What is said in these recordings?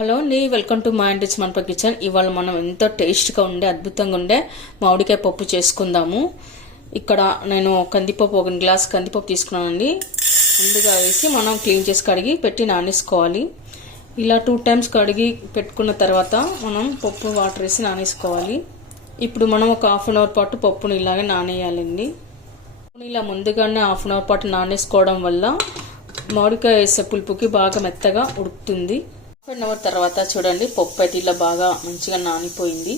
Hello అండి, welcome to మా ఇంటి మనప కిచెన్. ఇవాళ మనం ఎంతో టేస్ట్గా ఉండే అద్భుతంగా ఉండే మామిడికాయ పప్పు చేసుకుందాము. ఇక్కడ నేను కందిపప్పు 1 గ్లాస్ కందిపప్పు తీసుకున్నానండి. ముందుగా వేసి మనం క్లీన్ చేసి కడిగి పెట్టి నానేసుకోవాలి. ఇలా 2 టైమ్స్ కడిగి పెట్టుకున్న తర్వాత మనం పప్పు వాటర్ వేసి నానేసుకోవాలి. ఇప్పుడు మనం ఒక హాఫ్ అన్ అవర్ పాటు పప్పుని ఇలాగే నానేయాలండి. ఇలా ముందుగానే హాఫ్ అన్ అవర్ పాటు నానేసుకోవడం వల్ల మామిడికాయ వేసే పులుపుకి బాగా మెత్తగా ఉడుకుతుంది. హాఫ్ అన్ అవర్ తర్వాత చూడండి, పప్పు అయితే ఇలా బాగా మంచిగా నానిపోయింది.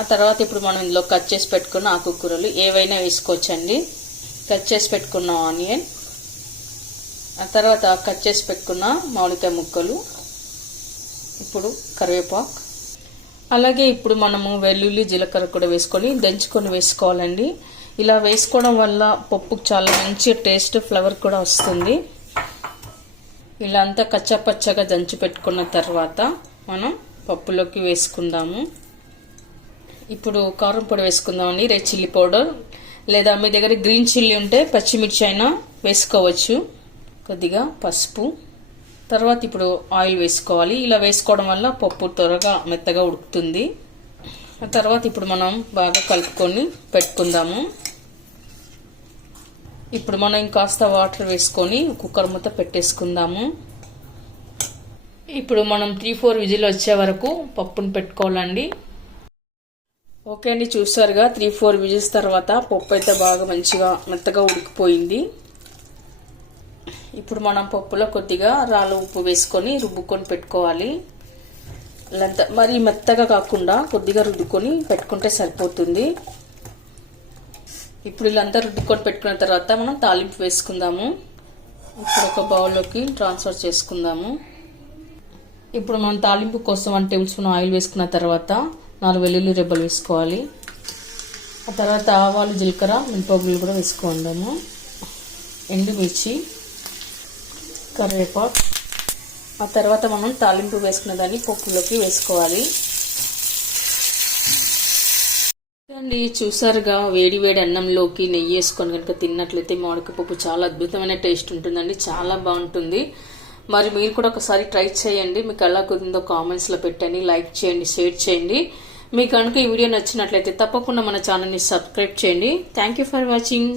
ఆ తర్వాత ఇప్పుడు మనం ఇందులో కట్ చేసి పెట్టుకున్న ఆకుకూరలు ఏవైనా వేసుకోవచ్చండి. కట్ చేసి పెట్టుకున్న ఆనియన్, ఆ తర్వాత కట్ చేసి పెట్టుకున్న మామిడికాయ ముక్కలు, ఇప్పుడు కరివేపాకు, అలాగే ఇప్పుడు మనము వెల్లుల్లి జీలకర్ర కూడా వేసుకొని దంచుకొని వేసుకోవాలండి. ఇలా వేసుకోవడం వల్ల పప్పుకు చాలా మంచి టేస్ట్ ఫ్లేవర్ కూడా వస్తుంది. ఇలా అంతా కచ్చాపచ్చగా దంచి పెట్టుకున్న తర్వాత మనం పప్పులోకి వేసుకుందాము. ఇప్పుడు కారం పొడి వేసుకుందామండి. రెడ్ చిల్లీ పౌడర్, లేదా మీ దగ్గర గ్రీన్ చిల్లీ ఉంటే పచ్చిమిర్చి అయినా వేసుకోవచ్చు. కొద్దిగా పసుపు, తర్వాత ఇప్పుడు ఆయిల్ వేసుకోవాలి. ఇలా వేసుకోవడం వల్ల పప్పు త్వరగా మెత్తగా ఉడుకుతుంది. ఆ తర్వాత ఇప్పుడు మనం బాగా కలుపుకొని పెట్టుకుందాము. ఇప్పుడు మనం ఇంకాస్త వాటర్ వేసుకొని కుక్కర్ మూత పెట్టేసుకుందాము. ఇప్పుడు మనం 3-4 విజిల్ వచ్చే వరకు పప్పును పెట్టుకోవాలండి. ఓకే అండి, చూసారుగా 3-4 విజిల్స్ తర్వాత పప్పు అయితే బాగా మంచిగా మెత్తగా ఉడికిపోయింది. ఇప్పుడు మనం పప్పులో కొద్దిగా రాళ్ళ ఉప్పు వేసుకొని రుబ్బుకొని పెట్టుకోవాలి. మరీ మెత్తగా కాకుండా కొద్దిగా రుద్దుకొని పెట్టుకుంటే సరిపోతుంది. ఇప్పుడు ఇలాంతా రుద్దుకొని పెట్టుకున్న తర్వాత మనం తాలింపు వేసుకుందాము. ఇప్పుడు ఒక బౌల్లోకి ట్రాన్స్ఫర్ చేసుకుందాము. ఇప్పుడు మనం తాలింపు కోసం 1 టేబుల్ స్పూన్ ఆయిల్ వేసుకున్న తర్వాత 4 వెల్లుల్లి రెబ్బలు వేసుకోవాలి. ఆ తర్వాత ఆవాలు, జీలకర్ర, మినపగుళ్ళు కూడా వేసుకుందాము. ఎండుమిర్చి, కరివేపాకు, ఆ తర్వాత మనం తాలింపు వేసుకున్న దాన్ని పప్పులోకి వేసుకోవాలి. అండి, చూసారుగా, వేడి వేడి అన్నంలోకి నెయ్యి వేసుకొని కనుక తిన్నట్లయితే మామిడికాయ పప్పు చాలా అద్భుతమైన టేస్ట్ ఉంటుందండి. చాలా బాగుంటుంది. మరి మీరు కూడా ఒకసారి ట్రై చేయండి. మీకు ఎలా కుదిరిందో కామెంట్స్లో పెట్టండి, లైక్ చేయండి, షేర్ చేయండి. మీకు కనుక ఈ వీడియో నచ్చినట్లయితే తప్పకుండా మన ఛానల్ని సబ్స్క్రైబ్ చేయండి. Thank you for watching.